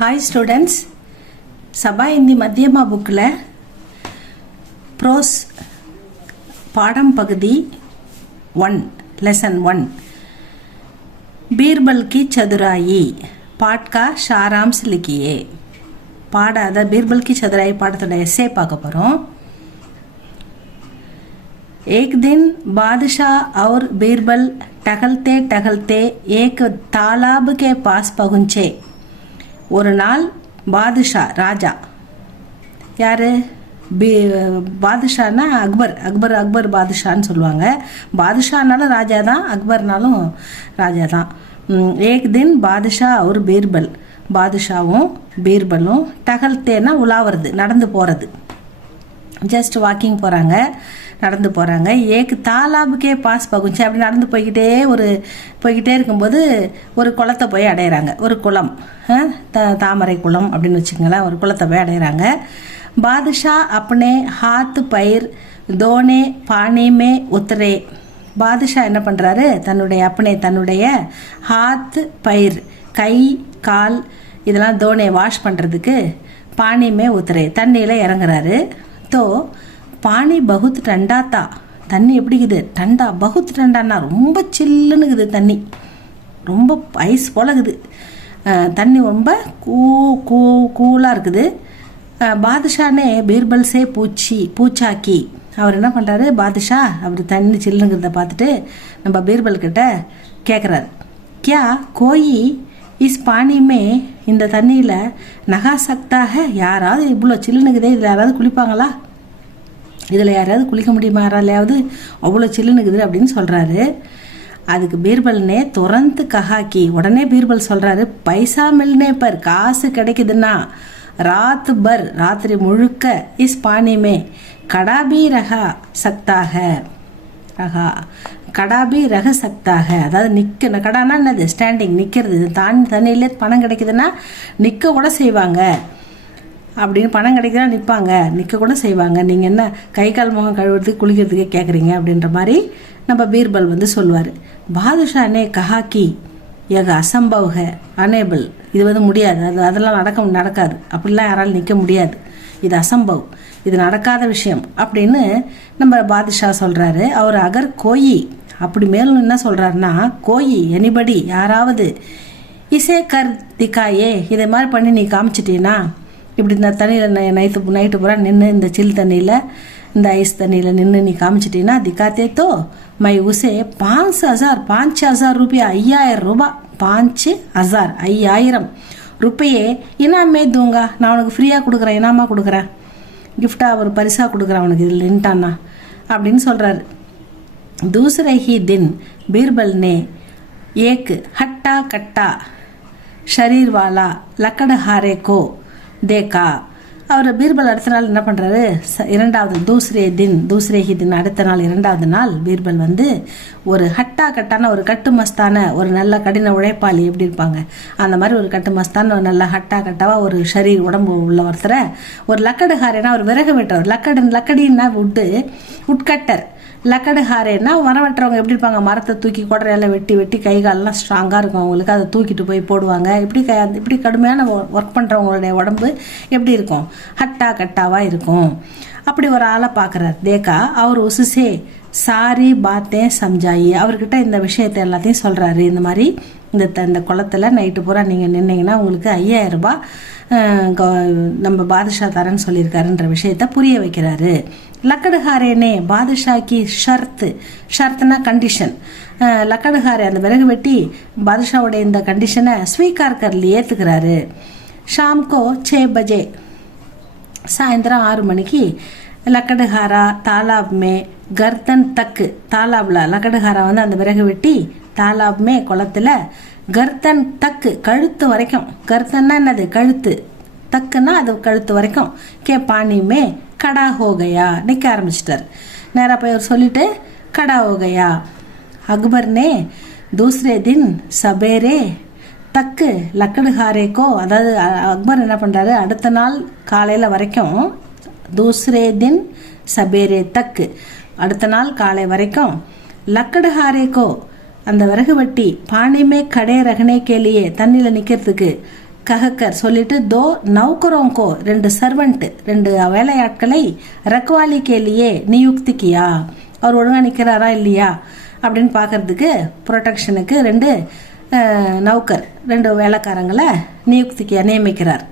Hi students, சபா இந்தி மத்தியமா புக்கில் pros பாடம் பகுதி 1 லெசன் 1 बीरबल की चतुराई पाठ का सारांश लिखिए। பாடாத बीरबल की चतुराई பாடத்தோட எஸ்ஸே பார்க்க போகிறோம்। एक दिन बादशाह और बीरबल टहलते टहलते एक तालाब के पास पहुँचे। ஒரு நாள் பாதுஷா ராஜா, யார் பாதுஷானா அக்பர் பாதுஷான்னு சொல்லுவாங்க। பாதுஷானாலும் ராஜா தான், அக்பர்னாலும் ராஜா தான்। ஏக் தின் பாதுஷா ஒரு பீர்பல், பாதுஷாவும் பீர்பலும் டகல்தேனா உலாவுறது, நடந்து போகிறது, ஜஸ்ட் வாக்கிங் போகிறாங்க, நடந்து போகிறாங்க। ஏக் தாலாபுக்கே பாஸ் பகுச்சு, அப்படி நடந்து போய்கிட்டே இருக்கும்போது ஒரு குளத்தை போய் அடையிறாங்க। ஒரு குளம், தாமரை குளம் அப்படின்னு வச்சுக்கோங்களேன், ஒரு குளத்தை போய் அடையிறாங்க। பாதுஷா अपने हाथ पैर दोने पानी में उतरे। பாதுஷா என்ன பண்ணுறாரு, தன்னுடைய ஹாத் பயிர், கை கால் இதெல்லாம் தோனே வாஷ் பண்ணுறதுக்கு பானிமே உத்தரே, தண்ணியில் இறங்குறாரு। தோ பானி பகுத் டண்டாத்தா, தண்ணி எப்படிக்குது, டண்டா பகுத் டண்டான்னா ரொம்ப சில்லுன்னுக்குது, தண்ணி ரொம்ப ஐஸ் போலக்குது, தண்ணி ரொம்ப கூலாக இருக்குது। பாதுஷானே பீர்பல் சே பூச்சாக்கி, அவர் என்ன பண்ணுறாரு, பாதுஷா அப்படி தண்ணி சில்லுங்கிறத பார்த்துட்டு நம்ம பீர்பல் கிட்ட கேட்குறாரு, கியா கோயி இஸ் பானிமே, இந்த தண்ணியில் நகா சக்தாக, யாராவது இவ்வளோ சில்லுனுக்குதே இதில் யாராவது குளிப்பாங்களா, இதில் யாராவது குளிக்க முடியுமா, யாராலையாவது அவ்வளோ சில்லுனுக்குது அப்படின்னு சொல்கிறாரு। அதுக்கு பீர்பல்னே துறந்து கஹாக்கி, உடனே பீர்பல் சொல்கிறாரு, பைசா மில்னே பர், காசு கிடைக்குதுன்னா ராத் பர், ராத்திரி முழுக்க இஸ் பானிமே கடாபி ரகா சக்தாக, கடாபி ரக சக்தாக, அதாவது கடானா என்னது, ஸ்டாண்டிங், நிற்கிறது, தண்ணியிலே பணம் கிடைக்குதுன்னா நிற்க கூட செய்வாங்க, அப்படின்னு பணம் கிடைக்குதுன்னா நிற்பாங்க, நிற்க கூட செய்வாங்க, நீங்கள் என்ன கை கால் முகம் கழுவுறதுக்கு குளிக்கிறதுக்கே கேட்குறீங்க அப்படின்ற மாதிரி நம்ம பீர்பல் சொல்லுவார்। பாதுஷானே கஹாக்கி எக அசம்பவ் ஹே அனேபிள், இது முடியாது, அதெல்லாம் நடக்காது, அப்படிலாம் யாராலும் நிற்க முடியாது, இது அசம்பவ், இது நடக்காத விஷயம் அப்படின்னு நம்ம பாதுஷா சொல்கிறாரு। அவர் அகர் கோயி, அப்படி மேலும் என்ன சொல்கிறாருன்னா, கோயி எனிபடி, யாராவது இசே கர் திக்காயே, இதை மாதிரி பண்ணி நீ காமிச்சிட்டீன்னா, இப்படி இந்த தண்ணியில் நைட்டு பூரா நின்று, இந்த சில் தண்ணியில், இந்த ஐஸ் தண்ணியில் நின்று நீ காமிச்சிட்டீங்கன்னா, திக்காத்தே தோ மை உசே 5,000 ரூபாய், 5,000 ரூபாய், 5,000 ரூபாயே இனாமே தூங்கா, நான் உனக்கு ஃப்ரீயாக கொடுக்குறேன், இனாமாக கொடுக்குறேன், கிஃப்டாக ஒரு பரிசாக கொடுக்குறேன் உனக்கு, இதில் நின்ட்டானா அப்படின்னு சொல்கிறாரு। दूसरे ही दिन बीरबल ने एक हट्टा कट्टा शरीर वाला लकड़हारे को देखा। அவர் பீர்பல் அடுத்த நாள் என்ன பண்ணுறாரு, தூசரே ஹி தின் அடுத்த நாள், 2வது நாள் பீர்பல் ஒரு ஹட்டா கட்டான, ஒரு கட்டுமஸ்தான, ஒரு நல்ல கடின உழைப்பாளி எப்படி இருப்பாங்க அந்த மாதிரி ஒரு கட்டுமஸ்தான, ஒரு நல்ல ஹட்டா கட்டாவாக ஒரு ஷரீர் உடம்பு உள்ள ஒருத்தரை, ஒரு லக்கடு ஹாரேனா ஒரு விறகு வெட்டுறவர், லக்கடின்னா உட்கட்டர், லக்கடு ஹாரேன்னா மரம் வெட்டுறவங்க எப்படி இருப்பாங்க, மரத்தை தூக்கி குடரையெல்லாம் வெட்டி கை காலெல்லாம் ஸ்ட்ராங்காக இருக்கும் அவங்களுக்கு, அதை தூக்கிட்டு போய் போடுவாங்க, இப்படி கடுமையான ஒர்க் பண்ணுறவங்களுடைய உடம்பு எப்படி இருக்கும், ஹட்டா கட்டாவாக இருக்கும்। அப்படி ஒரு ஆளை பார்க்குறார், தேக்கா அவர் உசுசே சாரி பாத்தே சம்ஜாயி, அவர்கிட்ட இந்த விஷயத்தை எல்லாத்தையும் சொல்கிறாரு, இந்த மாதிரி இந்த குளத்தில் நைட்டு பூரா நீங்கள் நின்னீங்கன்னா உங்களுக்கு 5,000 ரூபாய் நம்ம பாதுஷா தரேன்னு சொல்லியிருக்காருன்ற விஷயத்த புரிய வைக்கிறாரு। லக்கடுஹாரேனே பாதுஷாக்கி ஷர்த்னா கண்டிஷன், லக்கடுஹாரே அந்த விறகு வெட்டி பாதுஷாவுடைய இந்த கண்டிஷனை ஸ்வீகார் கர்லி ஏற்றுக்கிறாரு। ஷாம்கோ 6 பஜே, சாயந்தரம் 6 மணிக்கு லக்கடுஹாரா தாலாப்மே கர்தன் தக்கு, தாலாப்ல லக்கடுஹாரா அந்த விறகு வெட்டி தாலாப்மே குளத்துல கர்தன் தக்கு, கழுத்து வரைக்கும், கர்தன்னா என்னது கழுத்து, தக்குன்னா அது கழுத்து வரைக்கும், கே பானிமே கடா ஹோகையா, நிற்க ஆரம்பிச்சிட்டார், நேராக போய் அவர் சொல்லிட்டு கடா ஹோகையா। அக்பர்னே தூசரே தின் சபேரே தக்கு லக்கடுஹாரேக்கோ, அதாவது அக்பர் என்ன பண்ணுறாரு, அடுத்த நாள் காலையில் வரைக்கும், தூசரே தின் சபேரே தக்கு, அடுத்த நாள் காலை வரைக்கும், லக்கடுஹாரேக்கோ அந்த விறகு வெட்டி பானிமே கடை ரகனே கேலியே, தண்ணியில் நிற்கிறதுக்கு கஹக்கர் சொல்லிட்டு தோ நௌக்கரோங்கோ 2 சர்வெண்ட் 2 வேலையாட்களை ரக்வாலி கேலியே நியுக்தி கியா, அவர் ஒழுங்கா நிற்கிறாரா இல்லையா அப்படின்னு பார்க்கறதுக்கு ப்ரொடெக்ஷனுக்கு 2 நௌக்கர் 2 வேலைக்காரங்களை நியுக்திக்கு நியமிக்கிறார்.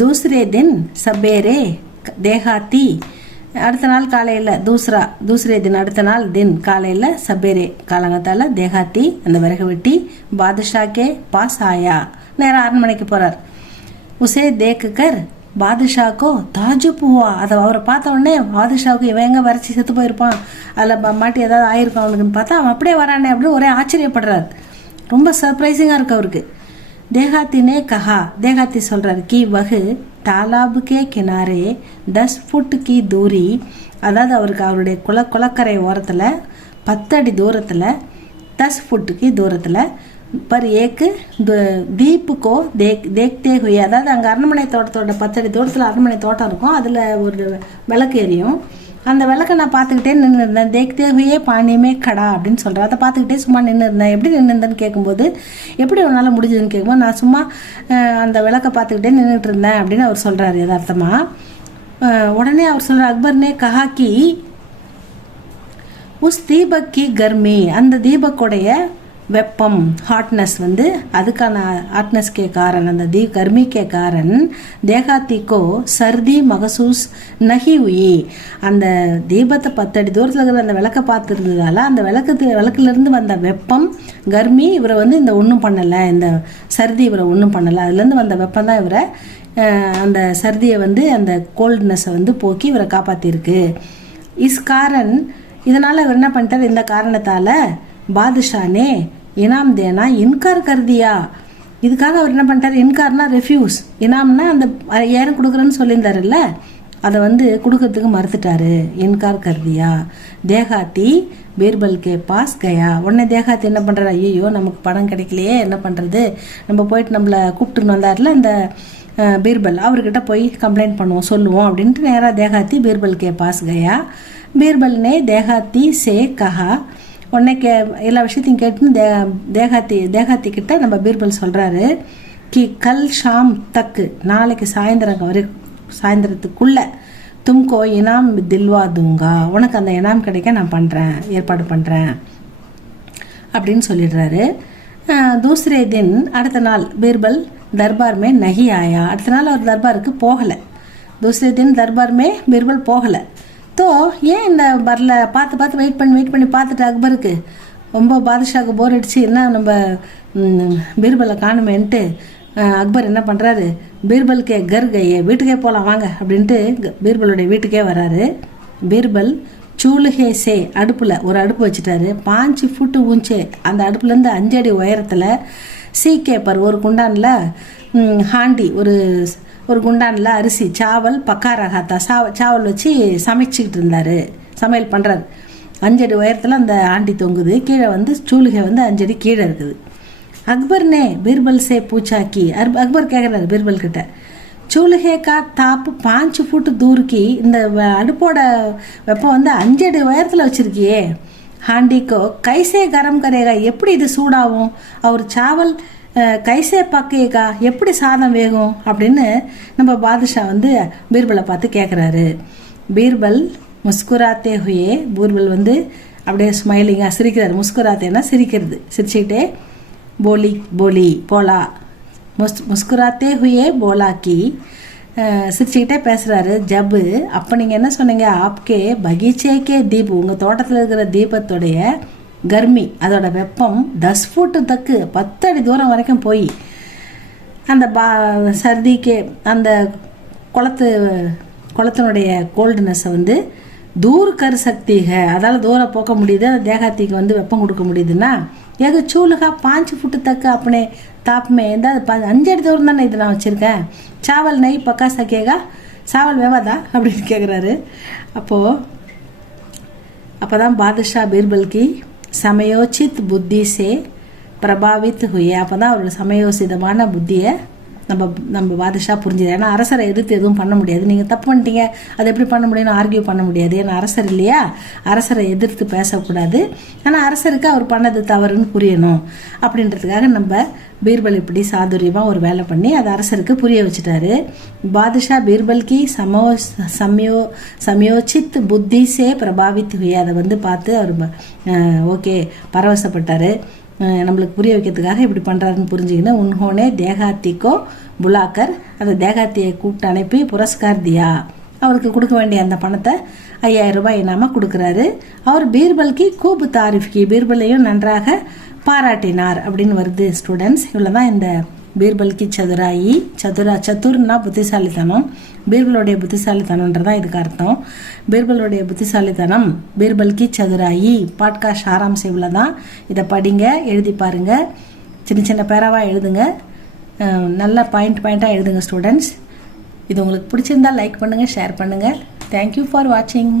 दूसरे दिन सबेरे தேகாத்தி, அடுத்த நாள் காலையில் தூசரே தின் அடுத்த நாள் தின் காலையில் சபேரே காலங்கத்தால் தேகாத்தி அந்த விறகு வெட்டி பாதுஷாக்கே பாஸ் ஆயா, நேரம் அரண்மனைக்கு போகிறார். உசே தேக்குக்கர் பாதுஷாக்கோ தாஜுப் ஹுவா, அதை அவரை பார்த்த உடனே பாதுஷாவுக்கு இவன் எங்கே வரைச்சி செத்து போயிருப்பான், அதில் மாட்டி ஏதாவது ஆயிருக்கும் அவனுக்குன்னு பார்த்தா அவன் அப்படியே வரானே அப்படின்னு ஒரே ஆச்சரியப்படுறார். ரொம்ப சர்ப்ரைசிங்காக இருக்கு அவருக்கு. देहाती ने कहा, देहाती சொல்றாரு कि वह तालाब के किनारे 10 फुट की दूरी, அதாவது அவருக்கு அவருடைய குளக்கரை ஓரத்தில் 10 அடி தூரத்தில் 10 फुट की தூரத்தில் पर एक दीप को देखते हुए, அதாவது அங்கே அரண்மனை தோட்டத்தோட 10 அடி தூரத்தில் அரண்மனை தோட்டம் இருக்கும், அதில் ஒரு விளக்கு எரியும். அந்த விளக்கை நான் பார்த்துக்கிட்டே நின்று இருந்தேன். தேக்தே ஹுயே பானியுமே கடா அப்படின்னு சொல்கிறேன். அதை பார்த்துக்கிட்டே சும்மா நின்று இருந்தேன். எப்படி நின்று இருந்தேன்னு கேட்கும்போது, எப்படி உன்னால் முடிஞ்சதுன்னு கேட்கும்போது, நான் சும்மா அந்த விளக்கை பார்த்துக்கிட்டே நின்றுட்டு இருந்தேன் அப்படின்னு அவர் சொல்கிறார் யதார்த்தமாக. உடனே அவர் சொல்கிறார், அக்பர்னே கஹாக்கி உஸ் தீபக் கி கர்மி, அந்த தீபக்குடைய வெப்பம் ஹாட்னஸ் வந்து அதுக்கான ஹாட்னஸ் கே காரன், அந்த கர்மி கே காரன் தேகாத்திக்கோ சர்தி மகசூஸ் நஹி உயி, அந்த தீபத்தை 10 அடி தூரத்தில் இருக்கிற அந்த விளக்கை பார்த்துருந்ததால அந்த விளக்குலேருந்து வந்த வெப்பம் கர்மி இவரை வந்து இந்த ஒன்றும் பண்ணலை, இந்த சர்தி இவரை ஒன்றும் பண்ணலை, அதுலேருந்து வந்த வெப்பம் தான் இவரை அந்த சர்தியை வந்து அந்த கோல்ட்னஸை வந்து போக்கி இவரை காப்பாற்றிருக்கு. இஸ்காரன், இதனால் இவர் என்ன பண்ணிட்டார், இந்த காரணத்தால் பாதுஷானே இனாம் தேனா இன்கார் கருதியா, இதுக்காக அவர் என்ன பண்ணிட்டார், இன்கார்னா ரெஃப்யூஸ், இனாம்னா அந்த ஏன் கொடுக்குறேன்னு சொல்லியிருந்தாருல்ல அதை வந்து கொடுக்கறதுக்கு மறுத்துட்டாரு. இன்கார் கருதியா. தேகாத்தி பீர்பல் கே பாஸ் கயா, உடனே தேகாத்தி என்ன பண்ணுறாரு, ஐயோ நமக்கு பணம் கிடைக்கலையே என்ன பண்ணுறது, நம்ம போயிட்டு நம்மளை கூப்பிட்டுன்னு வந்தார்ல அந்த பீர்பல், அவர்கிட்ட போய் கம்ப்ளைண்ட் பண்ணுவோம் சொல்லுவோம் அப்படின்ட்டு நேராக தேகாத்தி பீர்பல் கே பாஸ் கயா. பீர்பல்னே தேகாத்தி சே கஹா, உடனே எல்லா விஷயத்தையும் கேட்டுன்னு தேகாத்தி கிட்ட நம்ம பீர்பல் சொல்கிறாரு, கி கல் ஷாம் தக்கு, நாளைக்கு சாயந்தரத்துக்குள்ள தும்கோ இனாம் தில்வா தூங்கா, உனக்கு அந்த இனாம் கிடைக்க நான் பண்ணுறேன், ஏற்பாடு பண்ணுறேன் அப்படின்னு சொல்லிடுறாரு. தூசரே தின் அடுத்த நாள் பீர்பல் தர்பார் மே நஹி ஆயா, அடுத்த நாள் அவர் தர்பாருக்கு போகலை. தூசரே தின் தர்பார் மே பீர்பல் போகலை. தோ ஏன் இந்த வரல, பார்த்து வெயிட் பண்ணி பார்த்துட்டு அக்பருக்கு ரொம்ப பாதுஷாவுக்கு போர் அடிச்சு என்ன நம்ம பீர்பலை காணுமேன்ட்டு அக்பர் என்ன பண்ணுறாரு, பீர்பல்கே கர்கையே வீட்டுக்கே போகலாம் வாங்க அப்படின்ட்டு பீர்பலுடைய வீட்டுக்கே வராரு. பீர்பல் சூலுகே சே அடுப்பில் ஒரு அடுப்பு வச்சுட்டாரு, 5 ஃபுட்டு ஊஞ்சே, அந்த அடுப்புலேருந்து 5 அடி உயரத்தில் சீக்கேப்பர் ஒரு குண்டானில் ஹாண்டி ஒரு குண்டானில் அரிசி சாவல் பக்கா ரகாத்தா சாவல் வச்சு சமைச்சிக்கிட்டு இருந்தார், சமையல் பண்ணுறாரு. 5 அடி உயரத்தில் அந்த ஆண்டி தொங்குது, கீழே வந்து சூலுகை வந்து 5 அடி கீழே இருக்குது. அக்பர்னே பீர்பல் சே பூச்சாக்கி, அக்பர் கேட்குறாரு பீர்பல் கிட்ட, சூலுகே கா தாப்பு 5 ஃபுட்டு தூருக்கி, இந்த அடுப்போட வெப்பம் வந்து 5 அடி உயரத்தில் வச்சுருக்கியே, ஹாண்டிக்கோ கைசே கரம் கரேகா, எப்படி இது சூடாகும், அவர் சாவல் கைசே பக்கேகா, எப்படி சாதம் வேகும் அப்படின்னு நம்ம பாதுஷா வந்து பீர்பலை பார்த்து கேட்குறாரு. பீர்பல் முஸ்குராத்தே ஹுயே, பீர்பல் வந்து அப்படியே ஸ்மைலிங்காக சிரிக்கிறார். முஸ்குராத்தேனா சிரிக்கிறது, சிரிச்சுக்கிட்டே போலி போலா முஸ்குராத்தே ஹுயே போலாக்கி, சிரிச்சுக்கிட்டே பேசுகிறாரு. ஜப்பு, அப்போ நீங்கள் என்ன சொன்னீங்க, ஆப்கே பகீச்சேக்கே தீப், உங்கள் தோட்டத்தில் இருக்கிற தீபத்துடைய கர்மி அதோட வெப்பம் 10 ஃபுட்டு தக்கு 10 அடி தூரம் வரைக்கும் போய் அந்த சர்திக்கே அந்த குளத்தினுடைய கோல்டுனஸை வந்து தூர் கரு சக்திக, அதால் தூரம் போக்க முடியுது, அந்த தேகாத்திக்கு வந்து வெப்பம் கொடுக்க முடியுதுன்னா ஏக சூலுகா 5 ஃபுட்டு தக்கு அப்பனே தாப்மே, இந்த 5 அடி தூரம் தானே இது நான் வச்சுருக்கேன், சாவல் நெய் பக்கா சக்கேகா, சாவல் வேவாதா அப்படின்னு கேட்குறாரு. அப்போ தான் பாதுஷா பீர்பல்கி சமயோசித் புத்தி சே பிரபாவித் ஹுயே, அப்போ தான் அவரோட சமயோசிதமான புத்தியை நம்ம பாதுஷா புரிஞ்சுது. ஏன்னா அரசரை எதிர்த்து எதுவும் பண்ண முடியாது. நீங்கள் தப்பு பண்ணிட்டீங்க, அதை எப்படி பண்ண முடியும்னு ஆர்கியூ பண்ண முடியாது. ஏன்னா அரசர் இல்லையா, அரசரை எதிர்த்து பேசக்கூடாது. ஆனால் அரசருக்கு அவர் பண்ணது தவறுன்னு புரியணும் அப்படின்றதுக்காக நம்ம பீர்பல் இப்படி சாதுரியமாக ஒரு வேலை பண்ணி அதை அரசருக்கு புரிய வச்சுட்டாரு. பாதுஷா பீர்பல் கி சமயோசித் புத்தி சே பிரபாவித் ஹுயே, அதை பார்த்து அவர் ஓகே பரவசப்பட்டார். நம்மளுக்கு புரிய வைக்கிறதுக்காக இப்படி பண்ணுறாருன்னு புரிஞ்சுக்கின்னு உன்ஹோனே தேகாத்திக்கோ புலாக்கர், அந்த தேகாத்தியை கூப்பிட்டு அனுப்பி புரஸ்கார் தியா, அவருக்கு கொடுக்க வேண்டிய அந்த பணத்தை 5000 ரூபாய் இனாம கொடுக்குறாரு. அவர் பீர்பல்கி கூப் தாரிஃப் கி, பீர்பலையும் நன்றாக பாராட்டினார் அப்படின்னு வருது ஸ்டூடெண்ட்ஸ். இவ்வளோதான் இந்த பீர்பல்கி சதுராயி. சதுர்னா புத்திசாலித்தனம், பீர்பலுடைய புத்திசாலித்தனம்ன்றதான் இதுக்கு அர்த்தம். பீர்பலுடைய புத்திசாலித்தனம் பீர்பல்கி சதுராயி பாட்காஸ்ட் சாராம்சம் இவ்வளோதான். இதை படிங்க, எழுதி பாருங்க, சின்ன சின்ன பேராவாக எழுதுங்க, நல்லா பாயிண்ட்டாக எழுதுங்க ஸ்டூடெண்ட்ஸ். இது உங்களுக்கு பிடிச்சிருந்தா லைக் பண்ணுங்கள், ஷேர் பண்ணுங்கள். தேங்க்யூ ஃபார் வாட்சிங்.